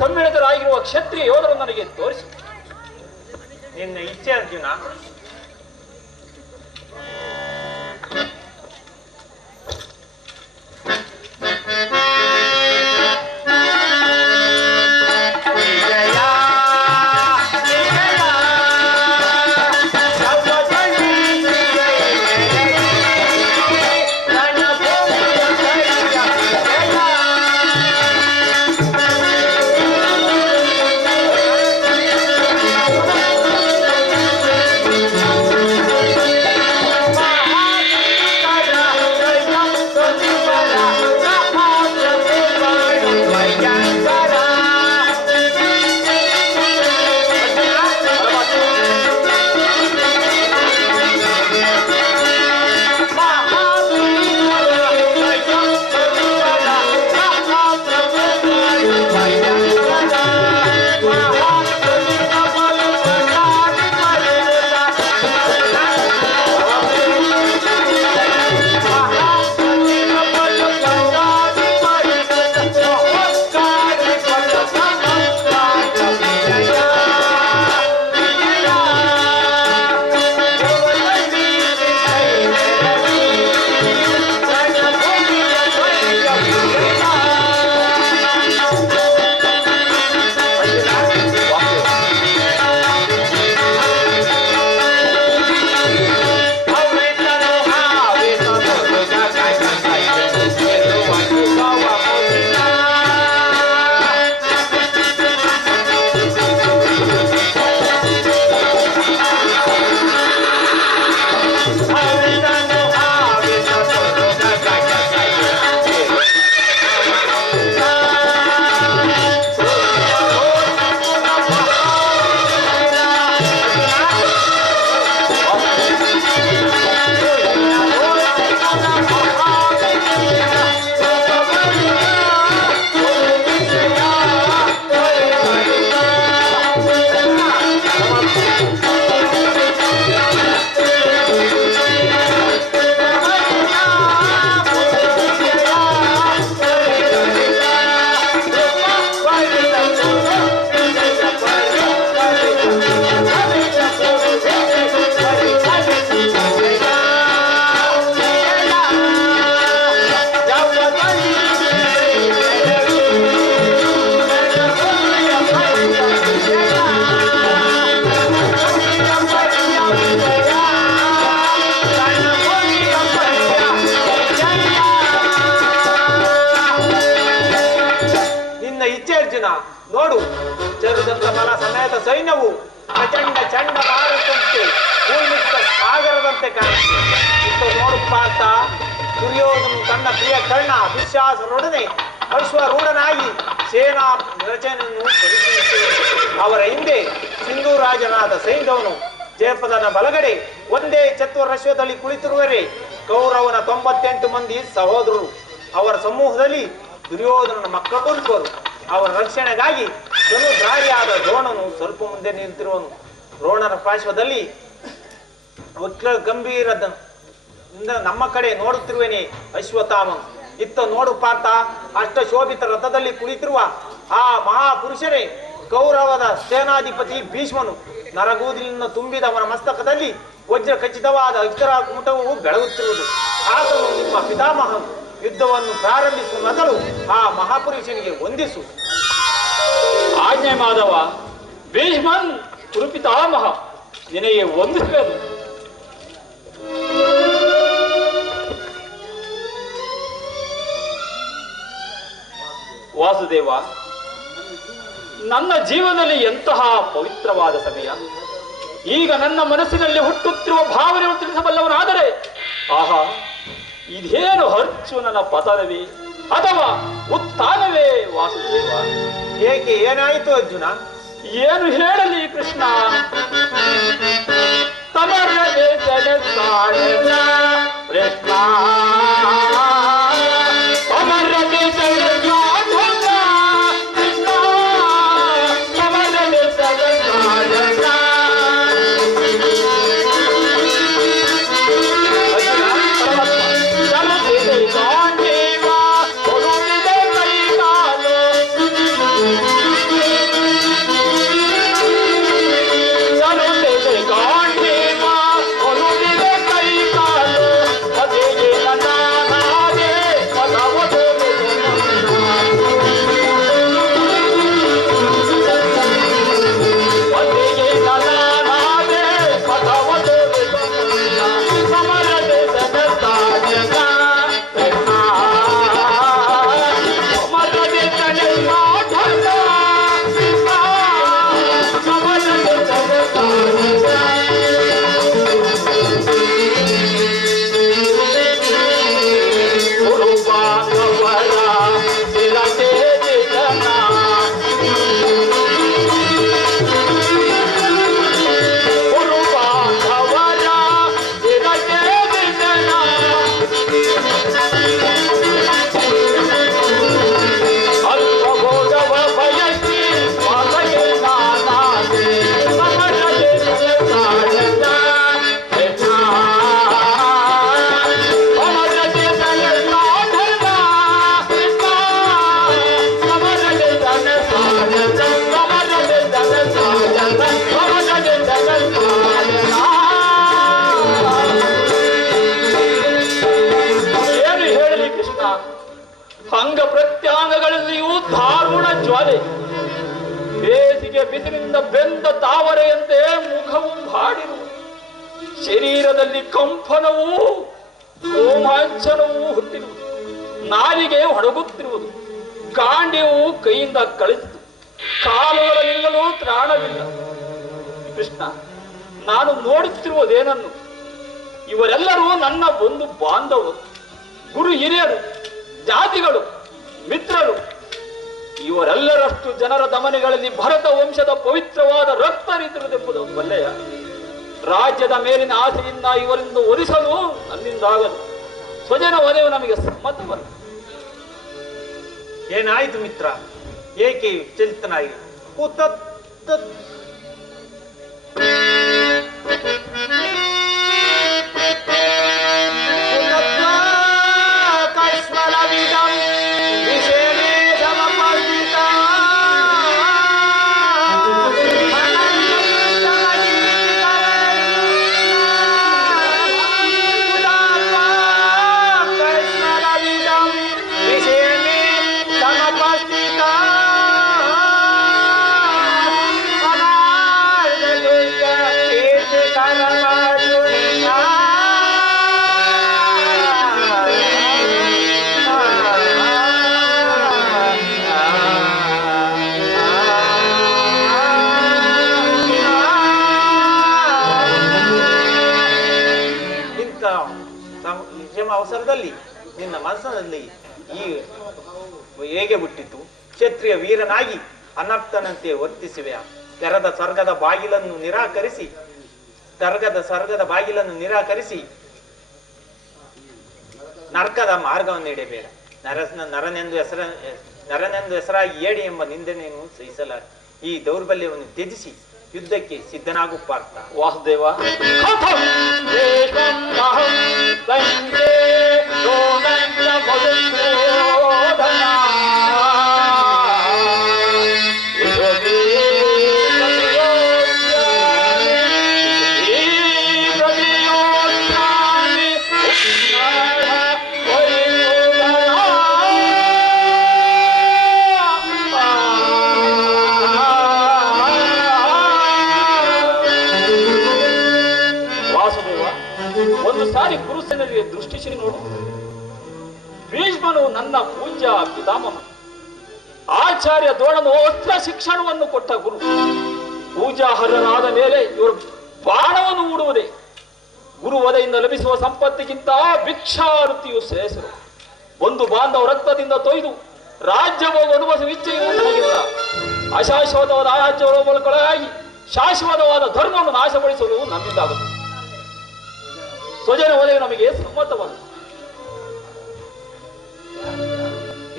ಸಮ್ಮಿಳಿತರಾಗಿರುವ ಕ್ಷತ್ರಿಯ ಯೋಧರು ನನಗೆ ತೋರಿಸು. ನಿನ್ನ ಇಚ್ಛೆ ಅರ್ಜುನ. ನೋಡು, ಚರುದಂಗಮಲ ಸಮೇತ ಸೈನ್ಯವು ಪ್ರಚಂಡ ಚಂಡಮಾರುತಂತೆ ಭೂಮಿತ್ತ ಸಾಗರದಂತೆ ಕಾಣುತ್ತೆ. ಇತ್ತು ನೋಡು ಪಾರ್ಥ, ದುರ್ಯೋಧನ ತನ್ನ ಪ್ರಿಯ ಕರ್ಣ ದುಶ್ಯಾಸನೊಡನೆ ಅಶ್ವರೂಢನಾಗಿ ಸೇನಾ ರಚನೆಯನ್ನು ಪರಿಶೀಲಿಸಿದೆ. ಅವರ ಹಿಂದೆ ಸಿಂಧೂ ರಾಜನಾದ ಸೈಂಧವನು ಜಯಪದನ ಬಲಗಡೆ ಒಂದೇ ಚತುರಶ್ವದಲ್ಲಿ ಕುಳಿತಿರುವರೆ ಕೌರವನ 98 ಮಂದಿ ಸಹೋದರರು. ಅವರ ಸಮೂಹದಲ್ಲಿ ದುರ್ಯೋಧನನ ಮಕ್ಕಳು. ಅವರ ರಕ್ಷಣೆಗಾಗಿ ಧನುಧಾರಿಯಾದ ದ್ರೋಣನು ಸ್ವಲ್ಪ ಮುಂದೆ ನಿಂತಿರುವನು. ದ್ರೋಣನ ಪಾರ್ಶ್ವದಲ್ಲಿ ವಕ್ರ ಗಂಭೀರ ನಮ್ಮ ಕಡೆ ನೋಡುತ್ತಿರುವೇನೆ ಅಶ್ವತ್ಥಾಮನು. ಇತ್ತ ನೋಡು ಪಾರ್ಥ, ಅಷ್ಟಶೋಭಿತ ರಥದಲ್ಲಿ ಕುಳಿತಿರುವ ಆ ಮಹಾಪುರುಷರೇ ಕೌರವದ ಸೇನಾಧಿಪತಿ ಭೀಷ್ಮನು. ನರಗೂದಿಲಿನ ತುಂಬಿದ ಅವನ ಮಸ್ತಕದಲ್ಲಿ ವಜ್ರ ಖಚಿತವಾದ ಅಕ್ಷರಕೂಟವು ಬೆಳಗುತ್ತಿರುವುದು. ಆತನು ನಿಮ್ಮ ಪಿತಾಮಹನು. ಯುದ್ಧವನ್ನು ಪ್ರಾರಂಭಿಸುವ ಮೊದಲು ಆ ಮಹಾಪುರುಷನಿಗೆ ವಂದಿಸು. ಆಜ್ಞೆ ಮಾಧವ. ಭೀಷ್ಮನ್ ಕುರುಪಿತಾಮಹ, ನಿನಗೆ ವಂದಿಸಬೇಕು. ವಾಸುದೇವ, ನನ್ನ ಜೀವನದಲ್ಲಿ ಎಂತಹ ಪವಿತ್ರವಾದ ಸಮಯ. ಈಗ ನನ್ನ ಮನಸ್ಸಿನಲ್ಲಿ ಹುಟ್ಟುತ್ತಿರುವ ಭಾವನೆಯನ್ನು ತಿಳಿಸಬಲ್ಲವನಾದರೆ, ಆಹಾ, ಇದೇನು ಅರ್ಜುನನ ಪತನವೇ ಅಥವಾ ಉತ್ಥಾನವೇ ವಾಸುದೇವ? ಏಕೆ, ಏನಾಯಿತು ಅರ್ಜುನ? ಏನು ಹೇಳಲಿ ಕೃಷ್ಣ? ಕೃಷ್ಣ ಬಾಲೆ. ಬೇಸಿಗೆ ಬಿಸಿಲಿನಿಂದ ಬೆಂದ ತಾವರೆಯಂತೆ ಮುಖವು ಬಾಡಿರುವುದು, ಶರೀರದಲ್ಲಿ ಕಂಪನವೂ ರೋಮಾಂಚನವೂ ಹುಟ್ಟಿರುವುದು, ನಾಲಿಗೆ ಹೊಡಗುತ್ತಿರುವುದು, ಗಾಂಡಿಯು ಕೈಯಿಂದ ಕಳಿಸಿತು, ಕಾಲುಗಳ ನಿಲ್ಲಲು ತ್ರಾಣವಿಲ್ಲ. ಕೃಷ್ಣ, ನಾನು ನೋಡುತ್ತಿರುವುದೇನನ್ನು? ಇವರೆಲ್ಲರೂ ನನ್ನ ಒಂದು ಬಾಂಧವರು, ಗುರು ಹಿರಿಯರು, ಜಾತಿಗಳು, ಮಿತ್ರರು. ಇವರೆಲ್ಲರಷ್ಟು ಜನರ ದಮನಿಗಳಲ್ಲಿ ಭರತ ವಂಶದ ಪವಿತ್ರವಾದ ರಕ್ತ ಹರಿದಿರುವುದೆಂಬುದು ಬಲ್ಲೆಯ. ರಾಜ್ಯದ ಮೇಲಿನ ಆಸೆಯಿಂದ ಇವರಿಂದ ಒಲಿಸಲು ನನ್ನಿಂದಾಗದು. ಸ್ವಜನ ವಧೆಯು ನಮಗೆ ಸಮ್ಮತವಲ್ಲ. ಏನಾಯ್ತು ಮಿತ್ರ? ಏಕೆ ಚಲಿತನಾಗಿ ಅವಸರದಲ್ಲಿ ನಿನ್ನ ಮನಸ್ಸಿನಲ್ಲಿ ಈ ಹೇಗೆ ಹುಟ್ಟಿತು? ಕ್ಷತ್ರಿಯ ವೀರನಾಗಿ ಅನರ್ಥನಂತೆ ವರ್ತಿಸುವೆ. ತೆರೆದ ಸ್ವರ್ಗದ ಬಾಗಿಲನ್ನು ನಿರಾಕರಿಸಿ ನರಕದ ಮಾರ್ಗವನ್ನು ಹಿಡಿಯಬೇಡ. ನರನೆಂದು ಹೆಸರಾಗಿ ಏಡಿ ಎಂಬ ನಿಂದನೆಯನ್ನು ಸಹಿಸಲಾರ. ಈ ದೌರ್ಬಲ್ಯವನ್ನು ತ್ಯಜಿಸಿ ಯುದ್ಧಕ್ಕೆ ಸಿದ್ಧನಾಗು ಪಾರ್ಥ. ವಾಸುದೇವ, ಒಂದು ಸಾರಿ ಕುರುಸೇನರಿಗೆ ದೃಷ್ಟಿಸಿ ನೋಡು. ಭೀಷ್ಮನು ನನ್ನ ಪೂಜ್ಯ ಪಿತಾಮಹ, ಆಚಾರ್ಯ ದ್ರೋಣನು ಅಸ್ತ್ರ ಶಿಕ್ಷಣವನ್ನು ಕೊಟ್ಟ ಗುರು. ಪೂಜಾರ್ಹರಾದ ಮೇಲೆ ಇವರು ಬಾಣವನ್ನು ಹೂಡುವುದೇ. ಗುರುವಧೆಯಿಂದ ಲಭಿಸುವ ಸಂಪತ್ತಿಗಿಂತ ಭಿಕ್ಷಾವೃತ್ತಿಯು ಶ್ರೇಷ್ಠರು. ಒಂದು ಬಾಂಧವ ರಕ್ತದಿಂದ ತೊಯ್ದು ರಾಜ್ಯಭೋಗ ಅನುಭವಿಸುವ ಇಚ್ಛೆಯು ನನಗಿಲ್ಲ. ಅಶಾಶ್ವತವಾದ ರಾಜ್ಯಗಳಾಗಿ ಶಾಶ್ವತವಾದ ಧರ್ಮವನ್ನು ನಾಶಪಡಿಸಲು ನಮ್ಮಿಂದಾಗುತ್ತದೆ. ಸ್ವಜನ ವಧೆಯು ನಮಗೆ ಸಮ್ಮತವಲ್ಲ.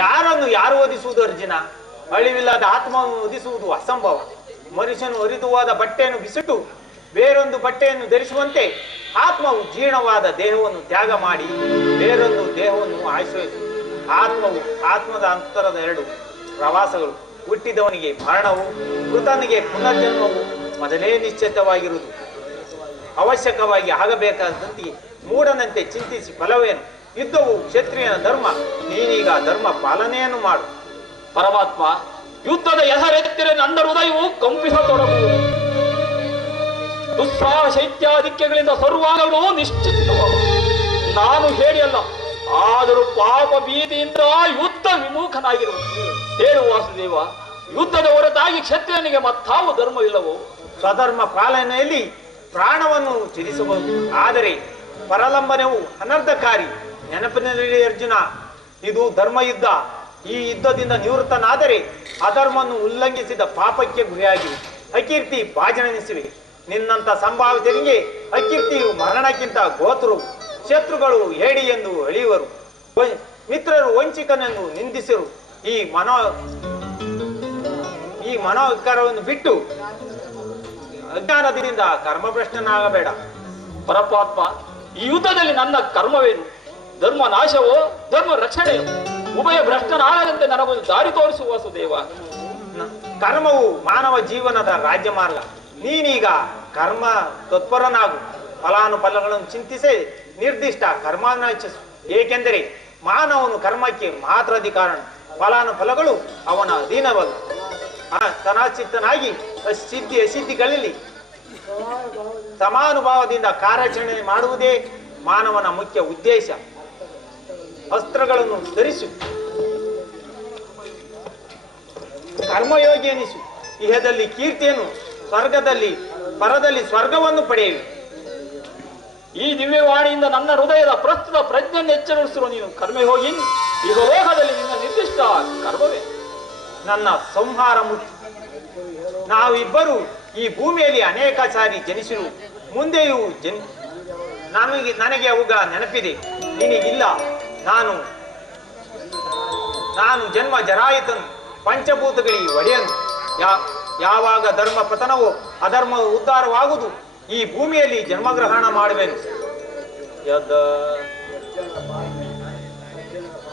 ಯಾರನ್ನು ಯಾರು ವಧಿಸುವುದು ಅರ್ಜುನ? ಅಳಿವಿಲ್ಲದ ಆತ್ಮವನ್ನು ವಧಿಸುವುದು ಅಸಂಭವ. ಮನುಷ್ಯನು ಹರಿದುವಾದ ಬಟ್ಟೆಯನ್ನು ಬಿಸಿಟ್ಟು ಬೇರೊಂದು ಬಟ್ಟೆಯನ್ನು ಧರಿಸುವಂತೆ ಆತ್ಮವು ಜೀರ್ಣವಾದ ದೇಹವನ್ನು ತ್ಯಾಗ ಮಾಡಿ ಬೇರೊಂದು ದೇಹವನ್ನು ಆಶ್ರಯಿಸು. ಆತ್ಮದ ಅಂತರದ ಎರಡು ಪ್ರವಾಸಗಳು. ಹುಟ್ಟಿದವನಿಗೆ ಮರಣವು, ಮೃತನಿಗೆ ಪುನರ್ಜನ್ಮವು ಮೊದಲೇ ನಿಶ್ಚಿತವಾಗಿರುವುದು. ಅವಶ್ಯಕವಾಗಿ ಆಗಬೇಕಾದಂತೆ ಮೂಢನಂತೆ ಚಿಂತಿಸಿ ಫಲವೇನು? ಯುದ್ಧವು ಕ್ಷತ್ರಿಯನ ಧರ್ಮ. ನೀನೀಗ ಧರ್ಮ ಪಾಲನೆಯನ್ನು ಮಾಡು. ಪರಮಾತ್ಮ, ಯುದ್ಧದ ಹೆಸರೆತ್ತಿರೆ ನನ್ನ ಹೃದಯವು ಕಂಪಿಸತೊಡಗುವುದು. ದುಸ್ಸಾಹಸ ಇತ್ಯಾದಿಕ್ಯಗಳಿಂದ ಸರ್ವಾಂಗಗಳು ನಿಶ್ಚಿತವಾಗುವುದು. ನಾನು ಹೇಳಿಯಲ್ಲ, ಆದರೂ ಪಾಪ ಭೀತಿಯಿಂದ ಯುದ್ಧ ವಿಮುಖನಾಗಿರುವುದು. ಹೇಳು ವಾಸುದೇವ, ಯುದ್ಧದ ಹೊರತಾಗಿ ಕ್ಷತ್ರಿಯನಿಗೆ ಮತ್ತಾವ ಧರ್ಮವಿಲ್ಲವೋ? ಸ್ವಧರ್ಮ ಪಾಲನೆಯಲ್ಲಿ ಪ್ರಾಣವನ್ನು ತ್ಯಜಿಸಬಹುದು, ಆದರೆ ಪರಲಂಬನವು ಅನರ್ಧಕಾರಿ. ನೆನಪಿನಲ್ಲಿ ಅರ್ಜುನ, ಇದು ಧರ್ಮ ಯುದ್ಧ. ಈ ಯುದ್ಧದಿಂದ ನಿವೃತ್ತನಾದರೆ ಅಧರ್ಮವನ್ನು ಉಲ್ಲಂಘಿಸಿದ ಪಾಪಕ್ಕೆ ಗುರಿಯಾಗಿವೆ, ಅಕೀರ್ತಿ ಭಾಜನೆನಿಸಿವೆ. ನಿನ್ನಂತ ಸಂಭಾವಿತರಿಗೆ ಅಕೀರ್ತಿಯು ಮರಣಕ್ಕಿಂತ ಗೋತರು. ಶತ್ರುಗಳು ಹೇಡಿ ಎಂದು ಅಳಿಯುವರು, ಮಿತ್ರರು ವಂಚಿಕನೆಂದು ನಿಂದಿಸಿರು. ಈ ಮನೋವಿಕಾರವನ್ನು ಬಿಟ್ಟು ಅಜ್ಞಾನದಿಂದ ಕರ್ಮಭ್ರಷ್ಟನಾಗಬೇಡ. ಪರಮಾತ್ಮ, ಈ ಯುದ್ಧದಲ್ಲಿ ನನ್ನ ಕರ್ಮವೇನು? ಧರ್ಮ ನಾಶವೋ ಧರ್ಮ ರಕ್ಷಣೆಯೋ? ಉಭಯ ಭ್ರಷ್ಟನಾಗದಂತೆ ನನಗೊಂದು ದಾರಿ ತೋರಿಸುವ ವಾಸುದೇವ. ಕರ್ಮವು ಮಾನವ ಜೀವನದ ರಾಜ್ಯ ಮಾರ್ಗ. ನೀನೀಗ ಕರ್ಮ ತತ್ಪರನಾಗು. ಫಲಾನುಫಲಗಳನ್ನು ಚಿಂತಿಸಿ ನಿರ್ದಿಷ್ಟ ಕರ್ಮಾಚರಿಸು. ಏಕೆಂದರೆ ಮಾನವನು ಕರ್ಮಕ್ಕೆ ಮಾತ್ರ ಅಧಿಕಾರನು. ಫಲಾನುಫಲಗಳು ಅವನ ಅಧೀನವಲ್ಲ. ತನಾಚಿತ್ತನಾಗಿ ಸಿದ್ಧಿ ಅಸಿದ್ಧಿಗಳಲ್ಲಿ ಸಮಾನುಭಾವದಿಂದ ಕಾರ್ಯಾಚರಣೆ ಮಾಡುವುದೇ ಮಾನವನ ಮುಖ್ಯ ಉದ್ದೇಶ. ಅಸ್ತ್ರಗಳನ್ನು ಧರಿಸು, ಕರ್ಮಯೋಗಿ ಎನಿಸು, ಇಹದಲ್ಲಿ ಕೀರ್ತಿಯನ್ನು, ಸ್ವರ್ಗದಲ್ಲಿ ಪರದಲ್ಲಿ ಸ್ವರ್ಗವನ್ನು ಪಡೆಯುವೆ. ಈ ದಿವ್ಯವಾಣಿಯಿಂದ ನನ್ನ ಹೃದಯದ ಪ್ರಸ್ತುತ ಪ್ರಜ್ಞೆಯನ್ನು ಎಚ್ಚರಿಸಿರುವ ನೀನು ಕರ್ಮಯೋಗಿ. ಈಗ ಲೋಕದಲ್ಲಿ ನಿನ್ನ ನಿರ್ದಿಷ್ಟ ಕರ್ಮವೇ ನನ್ನ ಸಂಹಾರ ಮುಖ್ಯ. ನಾವಿಬ್ಬರು ಈ ಭೂಮಿಯಲ್ಲಿ ಅನೇಕ ಸಾರಿ ಜನಿಸಿರು, ಮುಂದೆಯೂ ನನಗೆ ಅವುಗ ನೆನಪಿದೆ, ನಿನಗಿಲ್ಲ. ನಾನು ಜನ್ಮ ಜರಾಯಿತನು, ಪಂಚಭೂತಗಳಿಗೆ ಒಡೆಯನು. ಯಾವಾಗ ಧರ್ಮ ಪತನವೋ ಅಧರ್ಮ ಉದ್ಧಾರವಾಗುವುದು, ಈ ಭೂಮಿಯಲ್ಲಿ ಜನ್ಮಗ್ರಹಣ ಮಾಡುವೆನು.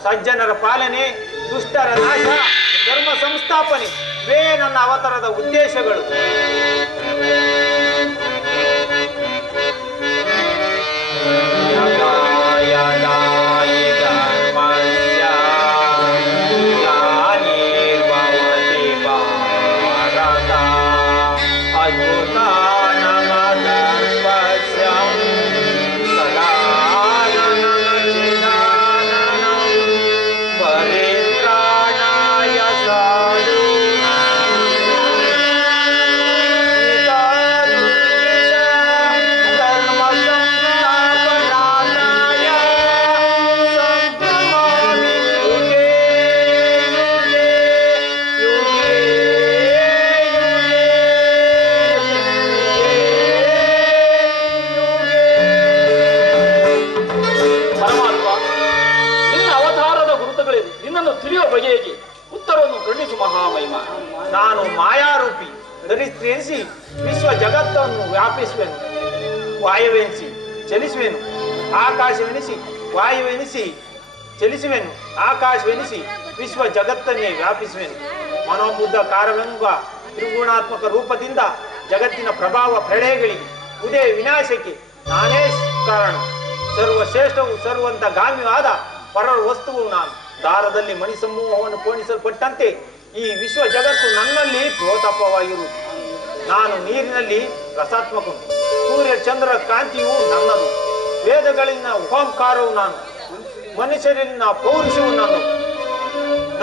ಸಜ್ಜನರ ಪಾಲನೆ, ದುಷ್ಟರ ನಾಶ, ಧರ್ಮ ಸಂಸ್ಥಾಪನೆ ಇವೇ ನನ್ನ ಅವತಾರದ ಉದ್ದೇಶಗಳು. ನಾನು ಮಾಯಾರೂಪಿ ಧರಿಸಿ ವಿಶ್ವ ಜಗತ್ತನ್ನು ವ್ಯಾಪಿಸುವೆನು. ವಾಯುವೆನಿಸಿ ಚಲಿಸುವೆನು, ಆಕಾಶವೆನಿಸಿ ವಾಯುವೆನಿಸಿ ಚಲಿಸುವೆನು, ಆಕಾಶವೆನಿಸಿ ವಿಶ್ವ ಜಗತ್ತನ್ನೇ ವ್ಯಾಪಿಸುವೆನು. ಮನೋಬುದ್ಧ ಕಾರವೆಂಬ ತ್ರಿಗುಣಾತ್ಮಕ ರೂಪದಿಂದ ಜಗತ್ತಿನ ಪ್ರಭಾವ ಪ್ರಳಯಗಳಿಗೆ, ಉದಯ ವಿನಾಶಕ್ಕೆ ನಾನೇ ಕಾರಣ. ಸರ್ವಶ್ರೇಷ್ಠವು ಸರ್ವಂತ ಗಾಮ್ಯವಾದ ಪರರ ವಸ್ತುವು ನಾನು. ದಾರದಲ್ಲಿ ಮಣಿ ಸಮೂಹವನ್ನು ಪೋಣಿಸಲ್ಪಟ್ಟಂತೆ ಈ ವಿಶ್ವ ಜಗತ್ತು ನನ್ನಲ್ಲಿ ಪ್ರೋತಪವಾಗಿರುವುದು. ನಾನು ನೀರಿನಲ್ಲಿ ರಸಾತ್ಮಕನು, ಸೂರ್ಯ ಚಂದ್ರ ಕಾಂತಿಯು ನನ್ನದು. ವೇದಗಳಿನ ಓಂಕಾರವು ನಾನು, ಮನುಷ್ಯರಿನ ಪೌರುಷವು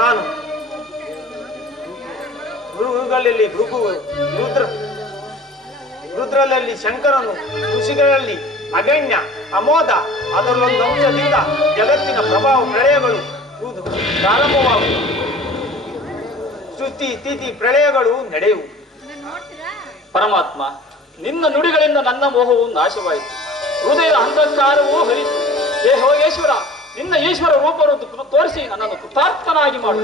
ನಾನು. ಮೃಗಗಳಲ್ಲಿ ರುದ್ರರಲ್ಲಿ ಶಂಕರನು, ಋಷಿಗಳಲ್ಲಿ ಅಗಣ್ಯ ಅಮೋದ. ಅದರಲ್ಲೊಂದು ಅಂಶದಿಂದ ಜಗತ್ತಿನ ಪ್ರಭಾವ ಪ್ರಳಯಗಳು ಪ್ರಾರಂಭವಾಗುವುದು. ಸ್ತುತಿ ತಿಥಿ ಪ್ರಳಯಗಳು ನಡೆಯುವು. ಪರಮಾತ್ಮ, ನಿನ್ನ ನುಡಿಗಳಿಂದ ನನ್ನ ಮೋಹವು ನಾಶವಾಯಿತು, ಹೃದಯದ ಅಂಧಕಾರವೂ ಹರಿತು. ಹೇ ಯೋಗೇಶ್ವರ, ನಿನ್ನ ಈಶ್ವರ ರೂಪವನ್ನು ತೋರಿಸಿ ನನ್ನನ್ನು ಕೃತಾರ್ಥನಾಗಿ ಮಾಡು.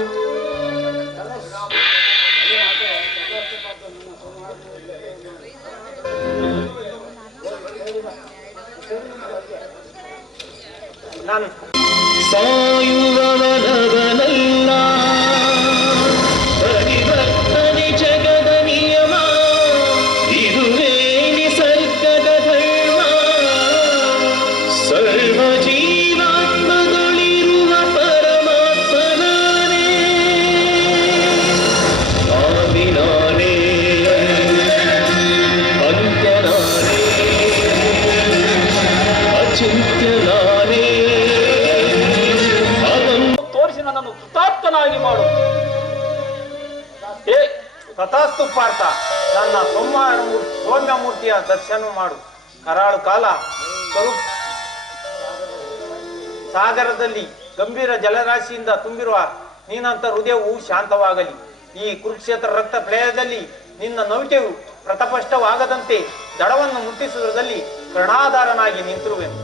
ನಾನು ಸಾಯುವವನವನಲ್ಲ, ಪರಿವರ್ತನೆ ಜಗದ ನಿಯಮ, ಇದುವೇ ನಿಸರ್ಗದ ಧರ್ಮ. ಸರ್ವ ಜೀವಾತ್ಮಗಳಿರುವ ಪರಮಾತ್ಮನಾನೇ, ಆದಿನಾನೇ ಅಂತ್ಯನಾನೇ ಅಚಿಂತ್ಯನಾನೇ. ನನ್ನನ್ನು ಕೃತಾರ್ಥನಾಗಿ ಮಾಡು. ತಥಾಸ್ತು ಪಾರ್ಥ, ನನ್ನ ಸೌಮ್ಯ ಮೂರ್ತಿಯ ದರ್ಶನ ಮಾಡು. ಕರಾಳು ಕಾಲ ಸ್ವರೂಪ ಸಾಗರದಲ್ಲಿ ಗಂಭೀರ ಜಲರಾಶಿಯಿಂದ ತುಂಬಿರುವ ನೀನಂತ ಹೃದಯವು ಶಾಂತವಾಗಲಿ. ಈ ಕುರುಕ್ಷೇತ್ರ ರಕ್ತ ಪ್ರಳಯದಲ್ಲಿ ನಿನ್ನ ನೌಕೆಯು ಪ್ರತಪಷ್ಟವಾಗದಂತೆ ದಡವನ್ನು ಮುಟ್ಟಿಸುವುದರಲ್ಲಿ ಕರ್ಣಾಧಾರನಾಗಿ ನಿಂತಿರುವೆನು.